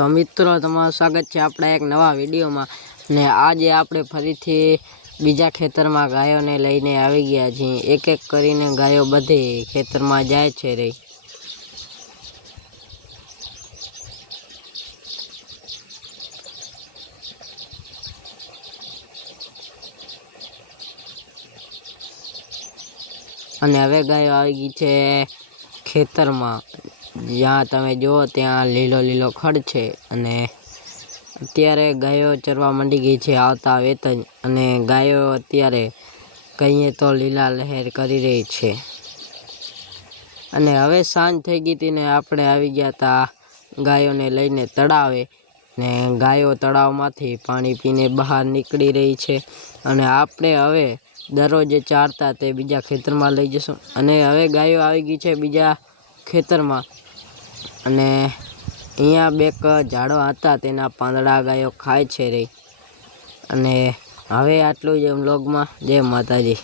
તો મિત્રો તમારું સ્વાગત છે આપણા એક નવા વિડીયોમાં ને આજે આપણે ફરીથી બીજા ખેતરમાં ગાયોને લઈને આવી ગયા છીએ। એક એક કરીને ગાયો બધી ખેતરમાં જાય છે રે। અને હવે ગાયો આવી ગઈ છે ખેતરમાં, જ્યાં તમે જુઓ ત્યાં લીલો લીલો ખડ છે અને અત્યારે ગાયો ચરવા માંડી ગઈ છે આવતા વેત જ। અને ગાયો અત્યારે કહીએ તો લીલા લહેર કરી રહી છે। અને હવે સાંજ થઈ ગઈ હતી ને આપણે આવી ગયા હતા ગાયોને લઈને તળાવે, ને ગાયો તળાવમાંથી પાણી પીને બહાર નીકળી રહી છે। અને આપણે હવે દરરોજ ચારતા તે બીજા ખેતરમાં લઈ જશું। અને હવે ગાયો આવી ગઈ છે બીજા ખેતરમાં, અને અહીંયા બેક ઝાડવા હતા તેના પાંદડા ગાયો ખાય છે રે। અને હવે આટલું જ વ્લોગમાં। જય માતાજી।